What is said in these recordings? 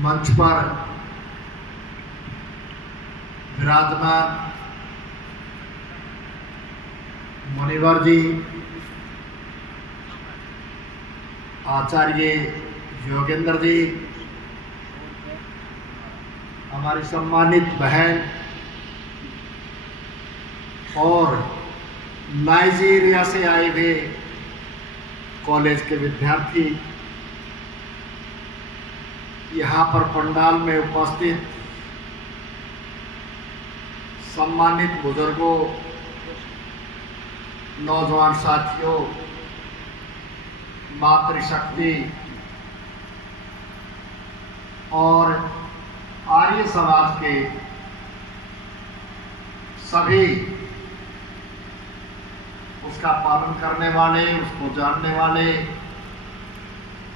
मंच पर विराजमान मुनिवर जी, आचार्य योगेंद्र जी, हमारी सम्मानित बहन और नाइजीरिया से आए हुए कॉलेज के विद्यार्थी, यहाँ पर पंडाल में उपस्थित सम्मानित बुजुर्गों, नौजवान साथियों, मातृशक्ति और आर्य समाज के सभी उसका पालन करने वाले, उसको जानने वाले,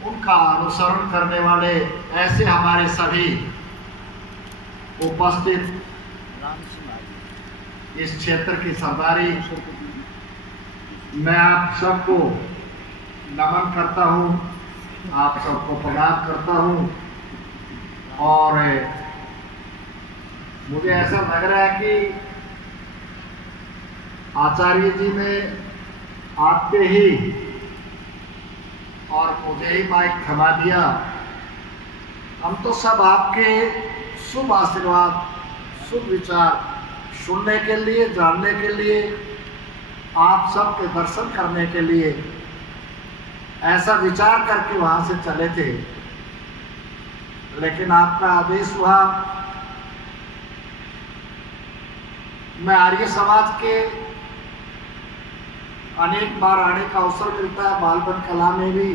उनका अनुसरण करने वाले, ऐसे हमारे सभी उपस्थित इस क्षेत्र की सरदारी, मैं आप सबको नमन करता हूँ, आप सबको प्रणाम करता हूँ। और मुझे ऐसा लग रहा है कि आचार्य जी ने आते ही और मुझे ही माइक थमा दिया। हम तो सब आपके शुभ आशीर्वाद, शुभ विचार सुनने के लिए, जानने के लिए, आप सबके दर्शन करने के लिए ऐसा विचार करके वहां से चले थे, लेकिन आपका आदेश हुआ। मैं आर्य समाज के अनेक बार आने का अवसर मिलता है, बालबन कला में भी,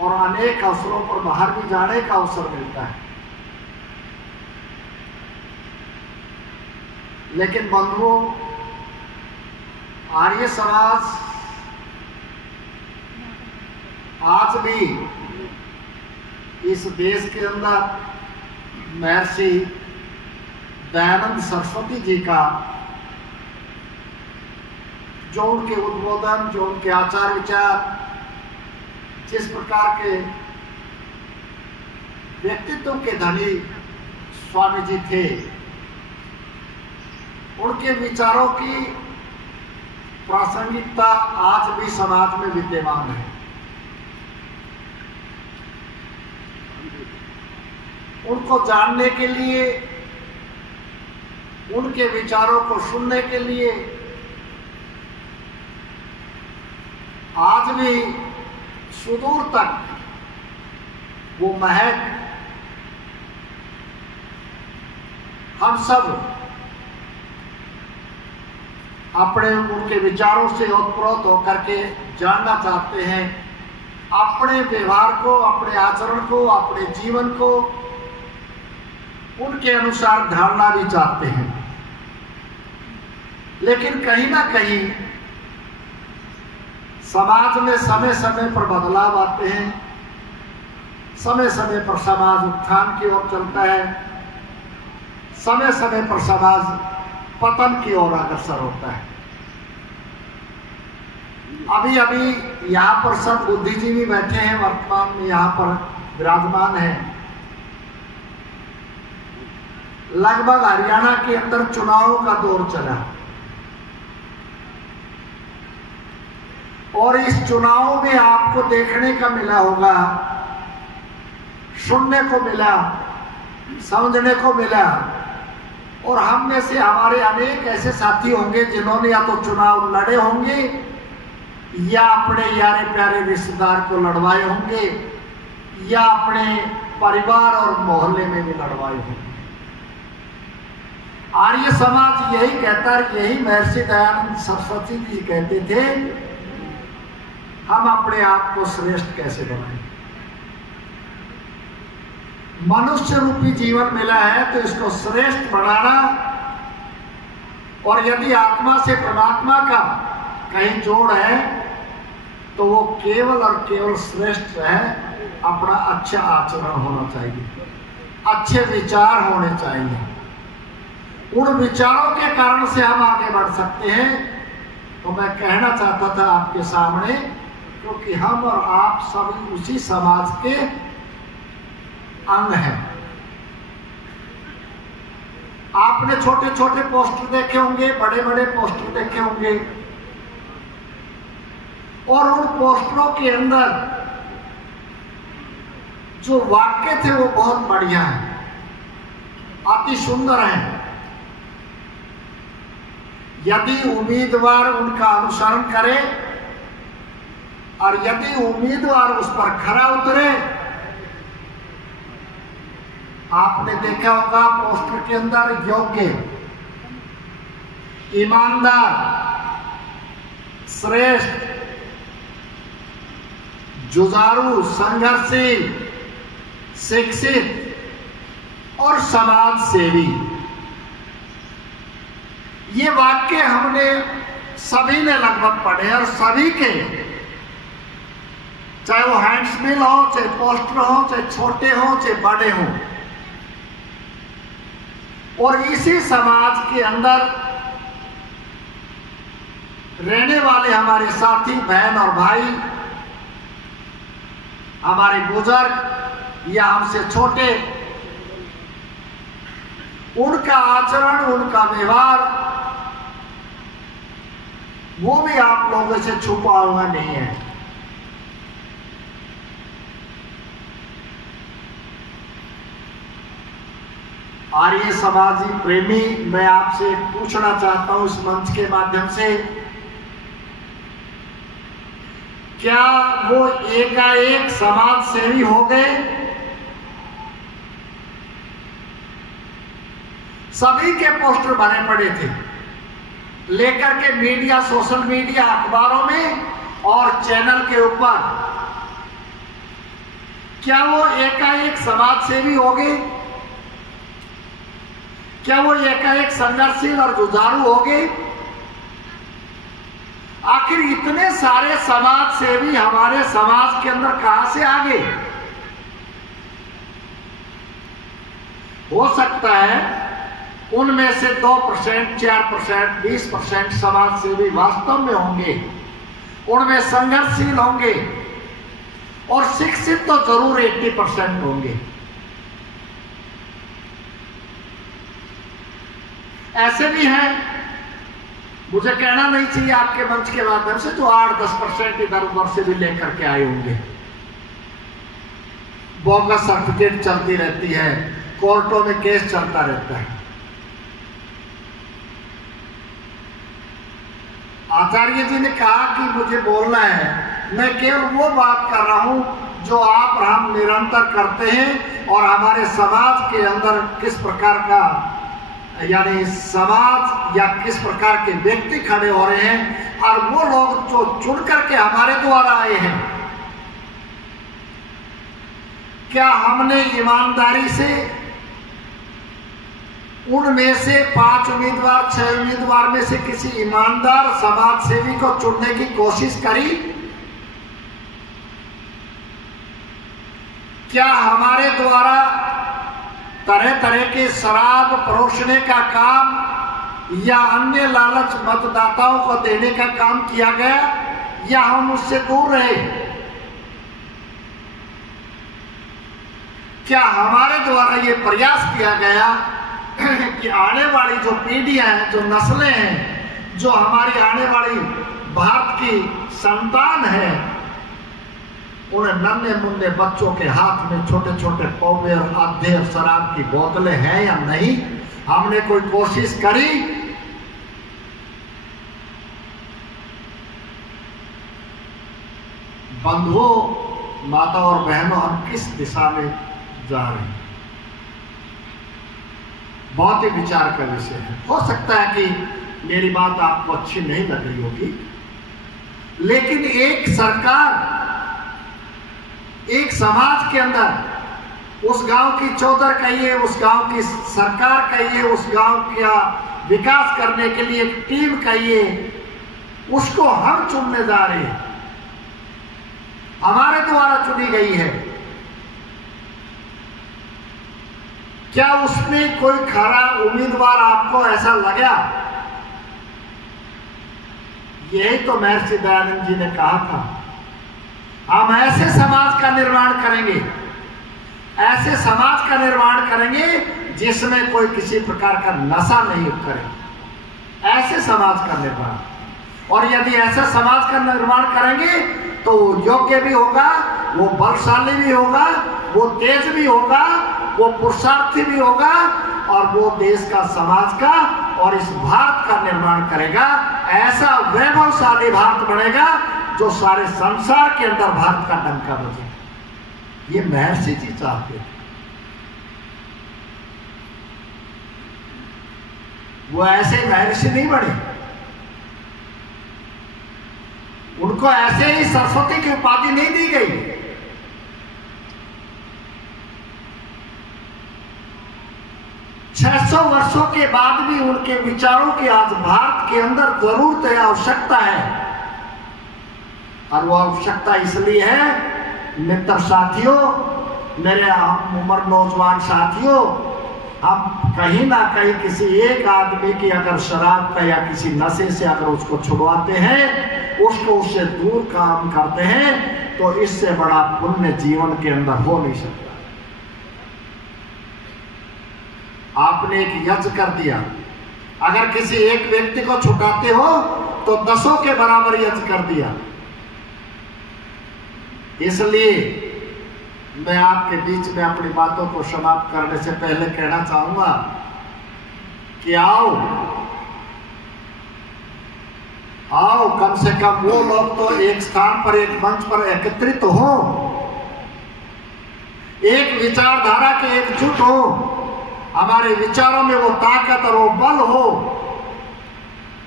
और अनेक अवसरों पर बाहर भी जाने का अवसर मिलता है। लेकिन बंधुओं, आर्य समाज आज भी इस देश के अंदर महर्षि दयानंद सरस्वती जी का जो उनके उद्बोधन, जो उनके आचार विचार, जिस प्रकार के व्यक्तित्व के धनी स्वामी जी थे, उनके विचारों की प्रासंगिकता आज भी समाज में विद्यमान है। उनको जानने के लिए, उनके विचारों को सुनने के लिए आज भी सुदूर तक वो महक हम सब अपने उनके विचारों से ओतप्रोत होकर के जानना चाहते हैं। अपने व्यवहार को, अपने आचरण को, अपने जीवन को उनके अनुसार ढालना भी चाहते हैं। लेकिन कहीं ना कहीं समाज में समय समय पर बदलाव आते हैं, समय समय पर समाज उत्थान की ओर चलता है, समय समय पर समाज पतन की ओर अग्रसर होता है। अभी अभी यहाँ पर सब बुद्धिजीवी बैठे हैं, वर्तमान में यहाँ पर विराजमान हैं। लगभग हरियाणा के अंदर चुनावों का दौर चला और इस चुनाव में आपको देखने का मिला होगा, सुनने को मिला, समझने को मिला, और हम में से हमारे अनेक ऐसे साथी होंगे जिन्होंने या तो चुनाव लड़े होंगे या अपने यारे प्यारे रिश्तेदार को लड़वाए होंगे या अपने परिवार और मोहल्ले में भी लड़वाए होंगे। आर्य समाज यही कहता है, यही महर्षि दयानंद सरस्वती जी कहते थे, हम अपने आप को श्रेष्ठ कैसे बनाएं। मनुष्य रूपी जीवन मिला है तो इसको श्रेष्ठ बनाना, और यदि आत्मा से परमात्मा का कहीं जोड़ है तो वो केवल और केवल श्रेष्ठ है। अपना अच्छा आचरण होना चाहिए, अच्छे विचार होने चाहिए। उन विचारों के कारण से हम आगे बढ़ सकते हैं। तो मैं कहना चाहता था आपके सामने, क्योंकि हम और आप सभी उसी समाज के अंग है। आपने छोटे छोटे पोस्टर देखे होंगे, बड़े बड़े पोस्टर देखे होंगे, और उन पोस्टरों के अंदर जो वाक्य थे वो बहुत बढ़िया है, अति सुंदर है। यदि उम्मीदवार उनका अनुसरण करे और यदि उम्मीदवार उस पर खरा उतरे, आपने देखा होगा पोस्टर के अंदर योग्य, ईमानदार, श्रेष्ठ, जुझारू, संघर्षशील, शिक्षित और समाज सेवी, ये वाक्य हमने सभी ने लगभग पढ़े और सभी के, चाहे वो हैंड्समिल हो, चाहे पोस्टर हो, चाहे छोटे हो, चाहे बड़े हो, और इसी समाज के अंदर रहने वाले हमारे साथी, बहन और भाई, हमारे बुजुर्ग या हमसे छोटे, उनका आचरण, उनका व्यवहार वो भी आप लोगों से छुपा हुआ नहीं है। आर्य समाजी प्रेमी, मैं आपसे पूछना चाहता हूं इस मंच के माध्यम से, क्या वो एकाएक समाज सेवी हो गए? सभी के पोस्टर बने पड़े थे, लेकर के मीडिया, सोशल मीडिया, अखबारों में और चैनल के ऊपर। क्या वो एकाएक समाज सेवी हो गए? क्या वो एकाएक संघर्षशील और जुझारू हो गए? आखिर इतने सारे समाज सेवी हमारे समाज के अंदर कहां से आ गए? हो सकता है उनमें से 2%, 4%, 20% समाज सेवी वास्तव में होंगे, उनमें संघर्षशील होंगे और शिक्षित तो जरूर 80% होंगे। ऐसे भी हैं, मुझे कहना नहीं चाहिए आपके मंच के माध्यम से, जो 8-10% इधर उधर से भी लेकर के आए होंगे। बोगस सर्टिफिकेट चलती रहती है, कोर्टों में केस चलता रहता है। आचार्य जी ने कहा कि मुझे बोलना है, मैं केवल वो बात कर रहा हूं जो आप और हम निरंतर करते हैं, और हमारे समाज के अंदर किस प्रकार का, यानी समाज या किस प्रकार के व्यक्ति खड़े हो रहे हैं, और वो लोग जो चुन करके हमारे द्वारा आए हैं, क्या हमने ईमानदारी से उनमें से 5 उम्मीदवार, 6 उम्मीदवार में से किसी ईमानदार समाज सेवी को चुनने की कोशिश करी? क्या हमारे द्वारा तरह तरह के शराब परोसने का काम या अन्य लालच मतदाताओं को देने का काम किया गया, या हम उससे दूर रहे? क्या हमारे द्वारा ये प्रयास किया गया कि आने वाली जो पीढ़ियां हैं, जो नस्लें हैं, जो हमारी आने वाली भारत की संतान है, उन नन्हे मुन्ने बच्चों के हाथ में छोटे छोटे पौवे और आधे शराब की बोतलें हैं या नहीं? हमने कोई कोशिश करी? बंधुओं, माता और बहनों, हम किस दिशा में जा रहे हैं? बहुत ही विचार का विषय है। हो सकता है कि मेरी बात आपको अच्छी नहीं लग रही होगी, लेकिन एक सरकार, एक समाज के अंदर, उस गांव की चौधर कहिए, उस गांव की सरकार कहिए, उस गांव का विकास करने के लिए एक टीम कहिए, उसको हम चुनने जा रहे हैं, हमारे द्वारा चुनी गई है। क्या उसमें कोई खरा उम्मीदवार आपको ऐसा लगा? यही तो महर्षि दयानंद जी ने कहा था, हम ऐसे समाज का निर्माण करेंगे ऐसे समाज का निर्माण करेंगे जिसमें कोई किसी प्रकार का नशा नहीं करे, ऐसे समाज का निर्माण। और यदि ऐसा समाज का निर्माण करेंगे तो वो योग्य भी होगा, वो बलशाली भी होगा, वो तेज भी होगा, वो पुरुषार्थी भी होगा, और वो देश का, समाज का और इस भारत का निर्माण करेगा। ऐसा वैभवशाली भारत बनेगा जो सारे संसार के अंदर भारत का डंका बजे। ये महर्षि जी चाहते हैं। वो ऐसे महर्षि नहीं बने, उनको ऐसे ही सरस्वती की उपाधि नहीं दी गई। 600 वर्षों के बाद भी उनके विचारों की आज भारत के अंदर जरूरत है, आवश्यकता है। और वो आवश्यकता इसलिए है, मित्र साथियों, मेरे उम्र नौजवान साथियों, हम कहीं ना कहीं किसी एक आदमी की अगर शराब का या किसी नशे से अगर उसको छुड़वाते हैं, उसको उससे दूर काम करते हैं, तो इससे बड़ा पुण्य जीवन के अंदर हो नहीं सकता। आपने एक यज्ञ कर दिया, अगर किसी एक व्यक्ति को छुटाते हो तो 10 के बराबर यज्ञ कर दिया। इसलिए मैं आपके बीच में अपनी बातों को समाप्त करने से पहले कहना चाहूंगा कि आओ कम से कम वो लोग तो एक स्थान पर, एक मंच पर एकत्रित हो, एक विचारधारा के एकजुट हो, हमारे विचारों में वो ताकत और वो बल हो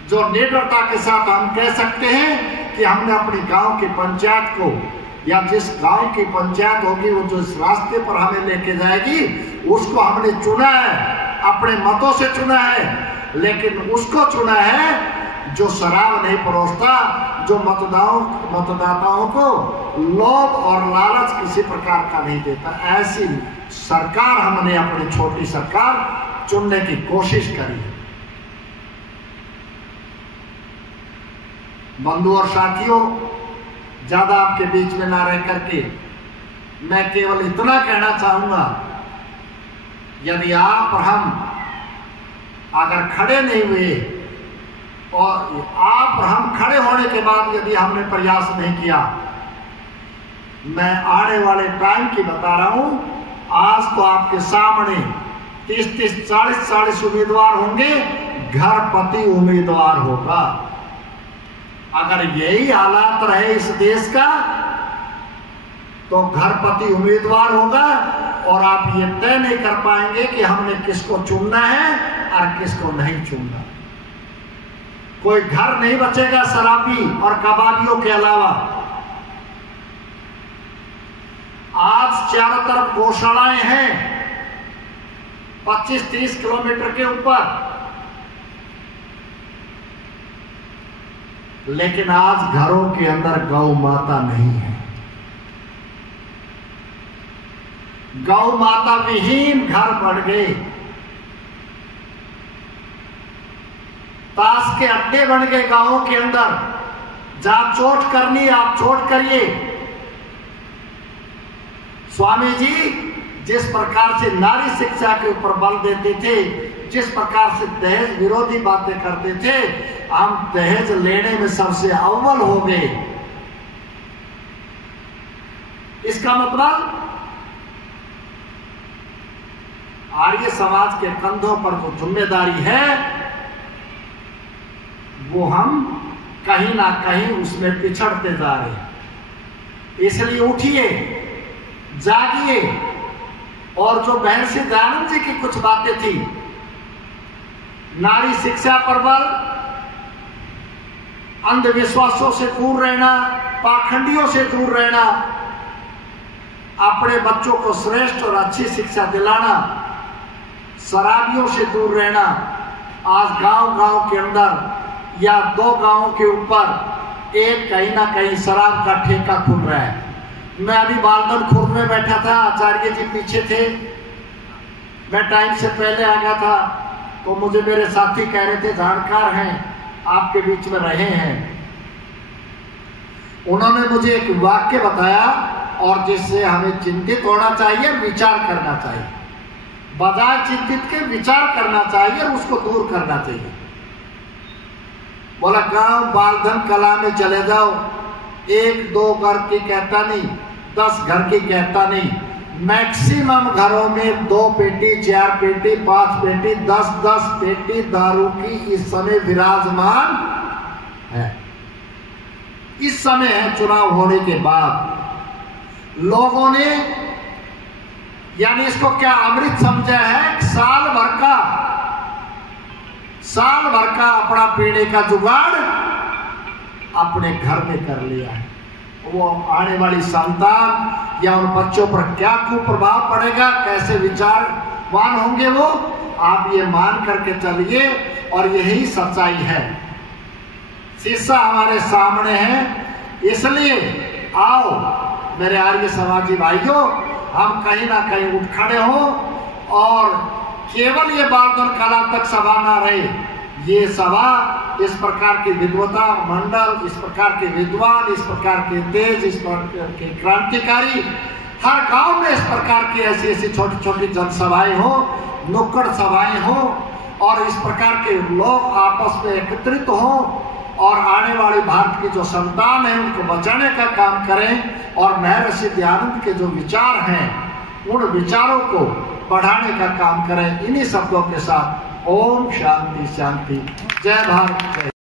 जो निडरता के साथ हम कह सकते हैं कि हमने अपनी गांव की पंचायत को, या जिस गांव की पंचायत होगी वो जो इस रास्ते पर हमें लेके जाएगी, उसको हमने चुना है, अपने मतों से चुना है, लेकिन उसको चुना है जो शराब नहीं परोसता, जो मतदाताओं को लोभ और लालच किसी प्रकार का नहीं देता। ऐसी सरकार हमने अपनी छोटी सरकार चुनने की कोशिश करी है। बंधु और साथियों, ज्यादा आपके बीच में ना रह करके मैं केवल इतना कहना चाहूंगा, यदि आप और हम अगर खड़े नहीं हुए और आप और हम खड़े होने के बाद यदि हमने प्रयास नहीं किया, मैं आने वाले टाइम की बता रहा हूं, आज तो आपके सामने 30-30, 40-40 उम्मीदवार होंगे, घर पति उम्मीदवार होगा। अगर यही हालात रहे इस देश का तो घर पति उम्मीदवार होगा, और आप ये तय नहीं कर पाएंगे कि हमने किसको चुनना है और किसको नहीं चुनना। कोई घर नहीं बचेगा शराबी और कबाबियों के अलावा। आज चारों तरफ गौशालाएं हैं 25-30 किलोमीटर के ऊपर, लेकिन आज घरों के अंदर गौ माता नहीं है। गौ माता विहीन घर बढ़ गए, ताश के अड्डे बन गए गांवों के अंदर। जहां चोट करनी आप चोट करिए। स्वामी जी जिस प्रकार से नारी शिक्षा के ऊपर बल देते थे, जिस प्रकार से दहेज विरोधी बातें करते थे, हम दहेज लेने में सबसे अव्वल हो गए। इसका मतलब आर्य समाज के कंधों पर जो जिम्मेदारी है वो हम कहीं ना कहीं उसमें पिछड़ते जा रहे हैं। इसलिए उठिए, जागिए, और जो महर्षि दयानंद जी की कुछ बातें थी, नारी शिक्षा पर बल, अंधविश्वासों से दूर रहना, पाखंडियों से दूर रहना, अपने बच्चों को श्रेष्ठ और अच्छी शिक्षा दिलाना, शराबियों से दूर रहना। आज गांव-गांव के अंदर या 2 गांवों के ऊपर एक कहीं ना कहीं शराब का ठेका खुल रहा है। मैं अभी बालदन खुर्द में बैठा था, आचार्य जी पीछे थे, मैं टाइम से पहले आ गया था, तो मुझे मेरे साथी कह रहे थे, जानकार हैं, आपके बीच में रहे हैं। उन्होंने मुझे एक वाक्य बताया और जिससे हमें चिंतित होना चाहिए, विचार करना चाहिए। बजाय चिंतित के विचार करना चाहिए और उसको दूर करना चाहिए। बोला गांव बालधन कला में चले जाओ, 1-2 घर की कहता नहीं, 10 घर की कहता नहीं, मैक्सिमम घरों में 2 पेटी, 4 पेटी, 5 पेटी, 10-10 पेटी दारू की इस समय विराजमान है। इस समय है चुनाव होने के बाद लोगों ने यानी इसको क्या अमृत समझा है, साल भर का अपना पीने का जुगाड़ अपने घर में कर लिया है। वो आने वाली संतान या उन बच्चों पर क्या कुप्रभाव पड़ेगा, कैसे विचारवान होंगे वो, आप ये मान करके चलिए। और यही सच्चाई है, शीशा हमारे सामने है। इसलिए आओ मेरे आर्य समाजी भाइयों, हम कहीं ना कहीं उठ खड़े हो और केवल ये बालधन कला तक सभा ना रहे, ये सभा इस प्रकार की विद्वता मंडल, इस प्रकार के विद्वान, इस प्रकार के तेज, इस प्रकार के क्रांतिकारी, हर गांव में इस प्रकार की ऐसी छोटी छोटी जनसभाएं हो, नुक्कड़ सभाएं हो और इस प्रकार के लोग आपस में एकत्रित हो और आने वाली भारत की जो संतान है उनको बचाने का काम करें। और महर्षि दयानंद के जो विचार हैं उन विचारों को बढ़ाने का काम करें। इन्हीं शब्दों के साथ ओम शांति शांति। जय भारत।